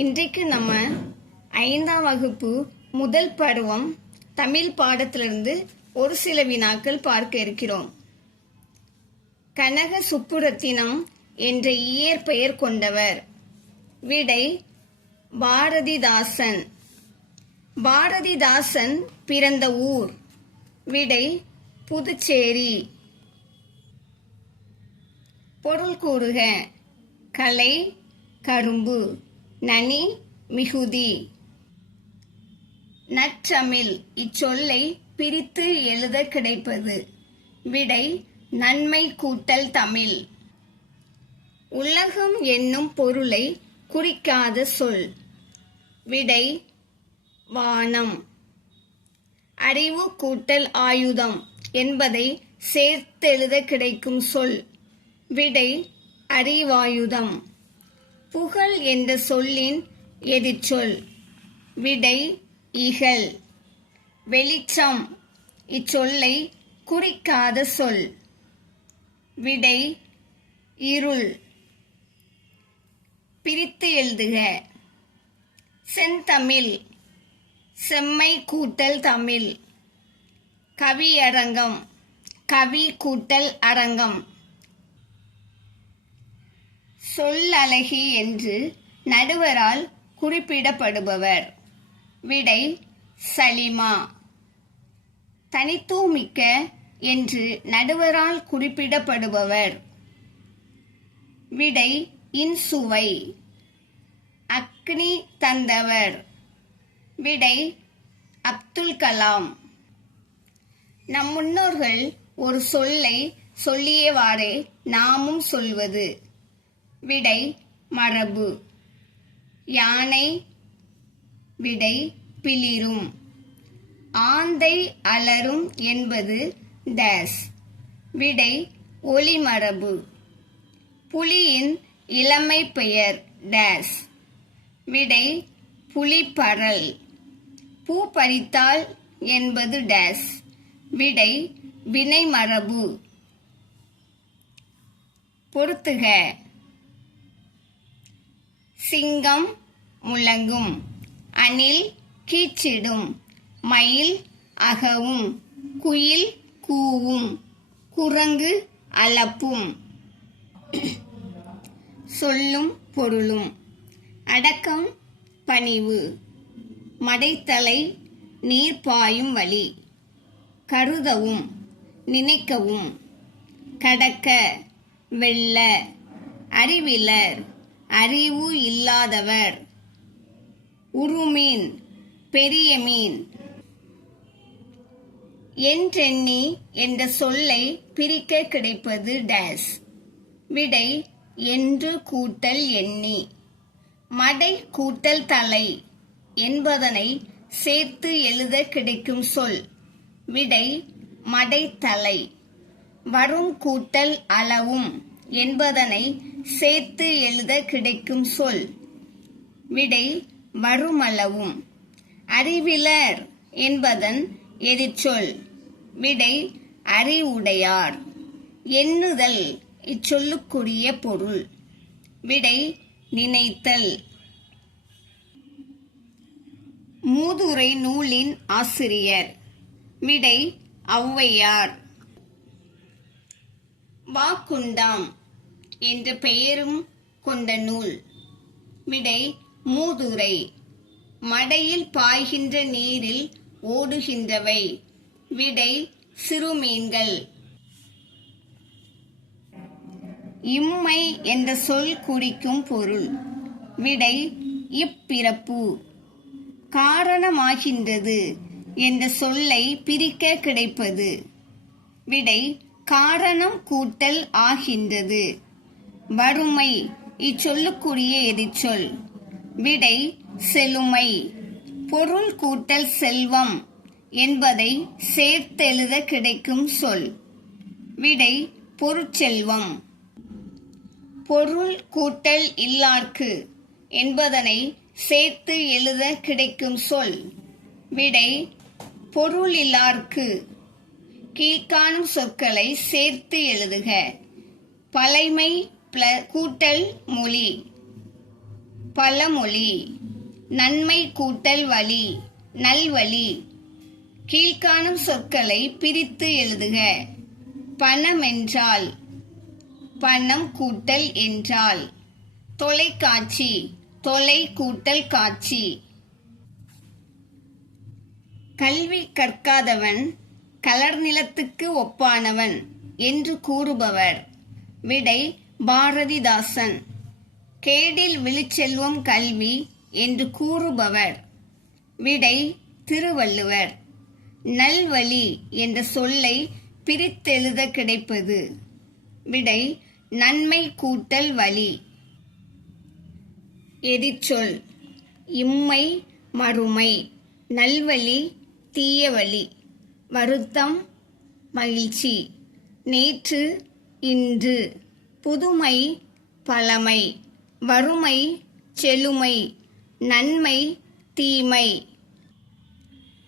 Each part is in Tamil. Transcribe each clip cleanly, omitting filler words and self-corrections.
இன்றைக்கு நம்ம 5ஆம் வகுப்பு முதல் பருவம் தமிழ் பாடத்திலிருந்து ஒரு சில வினாக்கள் பார்க்க இருக்கிறோம். கனக சுப்புரத்தினம் என்ற இயற்பெயர் கொண்டவர். விடை பாரதிதாசன். பாரதிதாசன் பிறந்த ஊர். விடை புதுச்சேரி. பொருள் கூறுக. கலை கரும்பு, நனி மிகுதி. நற்றமிழ் இச்சொல்லை பிரித்து எழுத கிடைப்பது. விடை நன்மை கூட்டல் தமிழ். உலகம் என்னும் பொருளை குறிக்காத சொல். விடை வானம். அறிவு கூட்டல் ஆயுதம் என்பதை சேர்த்தெழுத கிடைக்கும் சொல். விடை அறிவாயுதம். புகழ் என்ற சொல்லின் எதிர்ச்சொல். விடை இகல். வெளிச்சம் இச்சொல்லை குறிக்காத சொல். விடை இருள். பிரித்து எழுதுக. செந்தமிழ் செம்மை கூட்டல் தமிழ். கவியரங்கம் கவி கூட்டல் அரங்கம். சொல்லழகி என்று நடுவரால் குறிப்பிடப்படுபவர். விடை சலிமா. தனித்துவமிக்க என்று நடுவரால் குறிப்பிடப்படுபவர். விடை இன்சுவை. அக்னி தந்தவர். விடை அப்துல் கலாம். நம் முன்னோர்கள் ஒரு சொல்லை சொல்லியவாறே நாமும் சொல்வது. விடை மரபு. யானை. விடை பிளிரும். ஆந்தை அலரும் என்பது டேஸ். விடை ஒலிமரபு. புலியின் இளமை பெயர் டேஸ். விடை புலிப்பரல். பூ பறித்தால் என்பது டேஸ். விடை வினைமரபு. பொறுத்துக. சிங்கம் முழங்கும், அணில் கீச்சிடும், மயில் அகவும், குயில் கூவும், குரங்கு அலப்பும். சொல்லும் பொருளும். அடக்கம் பணிவு. மடைத்தலை நீர் பாயும் வழி. கருதவும் நினைக்கவும். கடக்க வெல்ல. அறிவிலர் அறிவு இல்லாதவர். உருமீன் பெரிய மீன். என்றெண்ணி என்ற சொல்லை பிரிக்க கிடைப்பது டேஸ். விடை என்று கூட்டல் எண்ணி. மடை கூட்டல் தலை என்பதனை சேர்த்து எழுத கிடைக்கும் சொல். விடை மடைத்தலை. வரும் கூட்டல் அளவும் என்பதனை சேர்த்து எழுத கிடைக்கும் சொல். விடை வருமளவும். அறிவிலர் என்பதன் எதிர்ச்சொல். விடை அறிவுடையார். எண்ணுதல் இச்சொல்லுக்குரிய பொருள். விடை நினைத்தல். மூதுரை நூலின் ஆசிரியர். விடை ஔவையார். வாக்குண்டாம் என்ற பெயரும் கொண்ட நூல். விடை மூதுரை. மடையில் பாய்கின்ற நீரில் ஓடுகின்றவை. விடை சிறுமீன்கள். இம்மை என்ற சொல் குறிக்கும் பொருள். விடை இப்பிறப்பு. காரணமாகின்றது என்ற சொல்லை பிரிக்க கிடைப்பது. விடை காரணம் கூட்டல் ஆகின்றது. வறுமை இச்சொல்லுக்குரிய எதிர்ச்சொல். விடை செழுமை. பொருள் கூட்டல் செல்வம் என்பதை சேர்த்தெழுத கிடைக்கும் சொல். விடை பொருட்செல்வம். பொருள் கூட்டல் இல்லார்க்கு என்பதனை சேர்த்து எழுத கிடைக்கும் சொல். விடை பொருளில்லார்க்கு. கீழ்காணும் சொற்களை சேர்த்து எழுதுக. பழைமை கூட்டல் மொழி. பழமொழி. நன்மை கூட்டல் வழி, நல்வழி. கீழ்காணும் சொற்களை பிரித்து எழுதுக. பணம் என்றால், பணம் கூட்டல் என்றால். தொலைக்காட்சி, தொலை கூட்டல் காட்சி. கல்வி கற்காதவன் கலர் நிலத்துக்கு ஒப்பானவன் என்று கூறுபவர். விடை பாரதிதாசன். கேடில் விழுச்செல்வம் கல்வி என்று கூறுபவர். விடை திருவள்ளுவர். நல்வழி என்ற சொல்லை பிரித்தெழுத கிடைப்பது. விடை நன்மை கூட்டல் வழி. எதிர்ச்சொல். இம்மை மறுமை, நல்வழி தீயவழி, வருத்தம் மகிழ்ச்சி, நேற்று இன்று, புதுமை பழமை, வறுமை செழுமை, நன்மை தீமை.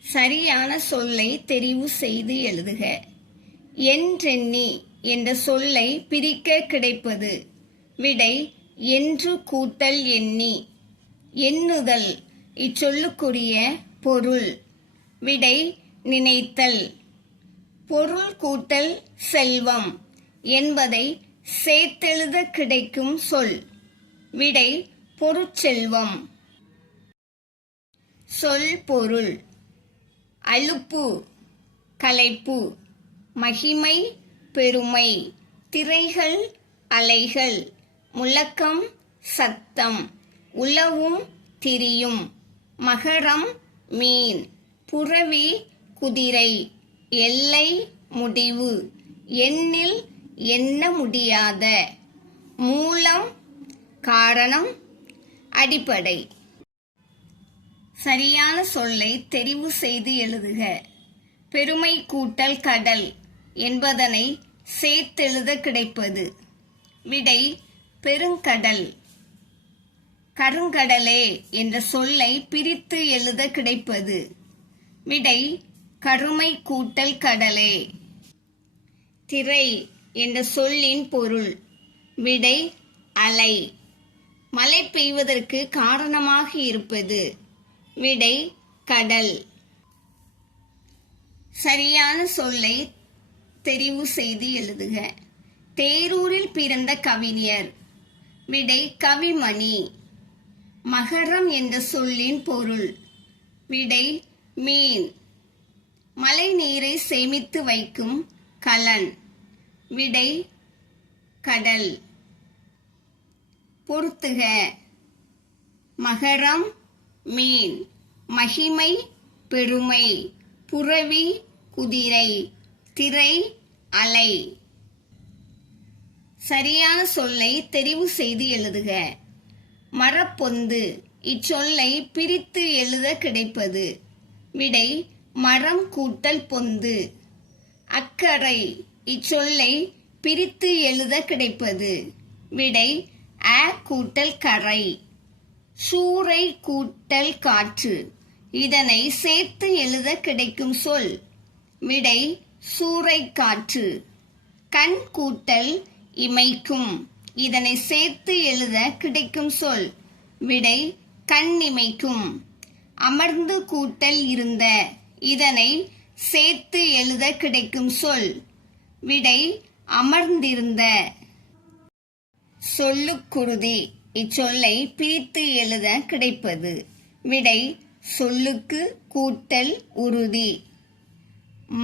சரியான சொல்லை தெரிவு செய்து எழுதுக. என்றெண்ணி என்ற சொல்லை பிரிக்க கிடைப்பது. விடை என்று கூட்டல் எண்ணி. எண்ணுதல் இச்சொல்லுக்குரிய பொருள். விடை நினைத்தல். பொருள் கூட்டல் செல்வம் என்பதை சேர்த்தெழுத கிடைக்கும் சொல். விடை பொருட்செல்வம். சொல் பொருள். அலுப்பு களைப்பு, மகிமை பெருமை, திரைகள் அலைகள், முழக்கம் சத்தம், உலவும் திரியும், மகரம் மீன், புரவி குதிரை, எல்லை முடிவு, எண்ணில் எண்ண முடியாத, மூலம் காரணம், அடிப்படை. சரியான சொல்லை தெரிவு செய்து எழுதுக. பெருமை கூட்டல் கடல் என்பதனை சேர்த்தெழுத கிடைப்பது. விடை பெருங்கடல். கருங்கடலே என்ற சொல்லை பிரித்து எழுத கிடைப்பது. விடை கருமை கூட்டல் கடலே. திரை என்ற சொல்லின் பொருள். விடை அலை. மழை பெய்வதற்கு காரணமாக இருப்பது. விடை கடல். சரியான சொல்லை தெரிவு செய்து எழுதுக. தேரூரில் பிறந்த கவிஞர். விடை கவிமணி. மகரம் என்ற சொல்லின் பொருள். விடை மீன். மழை நீரை சேமித்து வைக்கும் கலன். விடை கடல். பொறுத்துக. மகரம் மீன், மகிமை பெருமை, புரவி குதிரை, திரை அலை. சரியான சொல்லை தெரிவு செய்து எழுதுக. மரப்பொந்து இச்சொல்லை பிரித்து எழுத கிடைப்பது. விடை மரம் கூட்டல் பொந்து. அக்கறை இச்சொல்லை பிரித்து எழுத கிடைப்பது. விடை அ கூட்டல் கரை. சூறை கூட்டல் காற்று இதனை சேர்த்து எழுத கிடைக்கும் சொல். விடை சூறை காற்று. கண் கூட்டல் இமைக்கும் இதனை சேர்த்து எழுத கிடைக்கும் சொல். விடை கண் இமைக்கும். அமர்ந்து கூட்டல் இருந்த இதனை சேர்த்து எழுத கிடைக்கும் சொல். விடை அமர்ந்திருந்த. சொல்லுக்குருதி இச்சொல்லை பிரித்து எழுத கிடைப்பது. விடை சொல்லுக்கு கூட்டல் உறுதி.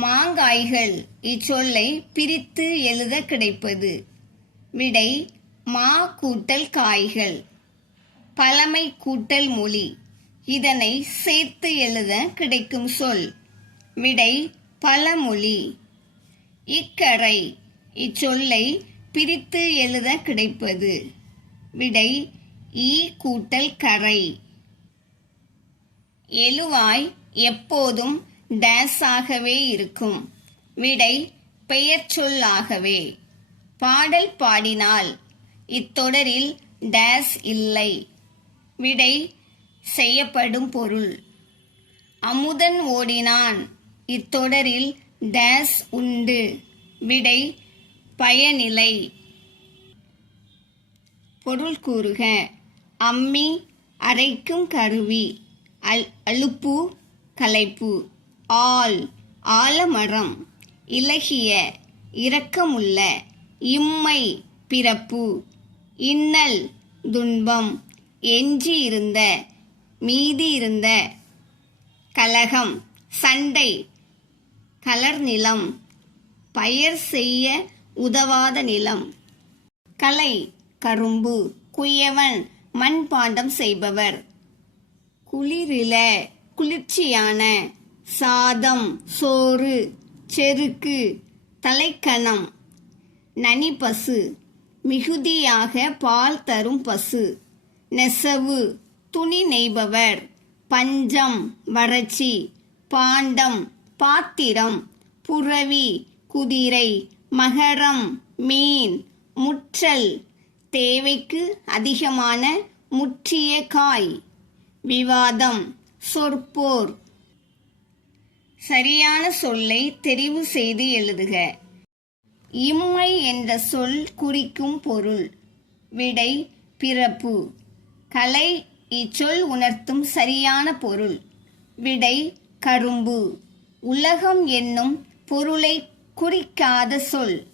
மாங்காய்கள் இச்சொல்லை பிரித்து எழுத கிடைப்பது. விடை மா கூட்டல் காய்கள். பழமை கூட்டல் மொழி இதனை சேர்த்து எழுத கிடைக்கும் சொல். விடை பழமொழி. இக்கரை இச்சொல்லை பிரித்து எழுத கிடைப்பது. விடை ஈ கூட்டல் கரை. எழுவாய் எப்போதும் டேஸாகவே இருக்கும். விடை பெயர் சொல்லாகவே. பாடல் பாடினால் இத்தொடரில் டேஸ் இல்லை. விடை செய்யப்படும் பொருள். அமுதன் ஓடினான் இத்தொடரில் டேஸ் உண்டு. விடை பயனிலை. பொருள் கூறுக. அம்மி அரைக்கும் கருவி அலுப்பு களைப்பு. ஆல் ஆலமரம். இலகிய இரக்கமுள்ள. இம்மை பிறப்பு. இன்னல் துன்பம். எஞ்சி இருந்த மீதி இருந்த. கலகம் சண்டை. கலர் நிலம் பயிர் செய்ய உதவாத நிலம். கலை கரும்பு. குயவன் மண்பாண்டம் செய்பவர். குளிரில குளிர்ச்சியான. சாதம் சோறு. செருக்கு தலைக்கணம். நனி பசு மிகுதியாக பால் தரும் பசு. நெசவு துணி நெய்பவர். பஞ்சம் வறட்சி. பாண்டம் பாத்திரம். புரவி குதிரை. மகரம் மீன். முற்றல் தேவைக்கு அதிகமான முற்றிய காய். விவாதம் சொற்போர். சரியான சொல்லை தெரிவு செய்து எழுதுக. இம்மை என்ற சொல் குறிக்கும் பொருள். விடை பிறப்பு. கலை இச்சொல் உணர்த்தும் சரியான பொருள். விடை கரும்பு. உலகம் என்னும் பொருளை குறிக்காத சொல்.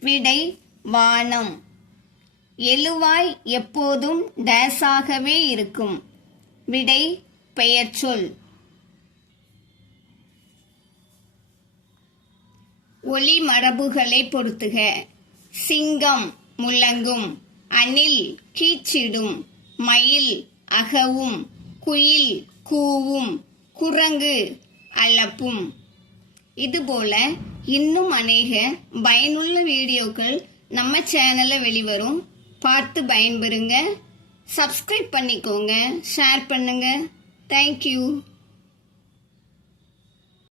விடை வானம். எழுவாய் எப்போதும் டேஸாகவே இருக்கும். விடை பெயர்ச்சொல். ஒலி மரபுகளை பொருத்துக. சிங்கம் முழங்கும். அணில் கீச்சிடும். மயில் அகவும். குயில் கூவும். குரங்கு அலப்பும். இதுபோல இன்னும் அநேக பயனுள்ள வீடியோக்கள் நம்ம சேனலில் வெளிவரும். பார்த்து பயன்பெறுங்க. சப்ஸ்கிரைப் பண்ணிக்கோங்க. ஷேர் பண்ணுங்க. தேங்க்யூ.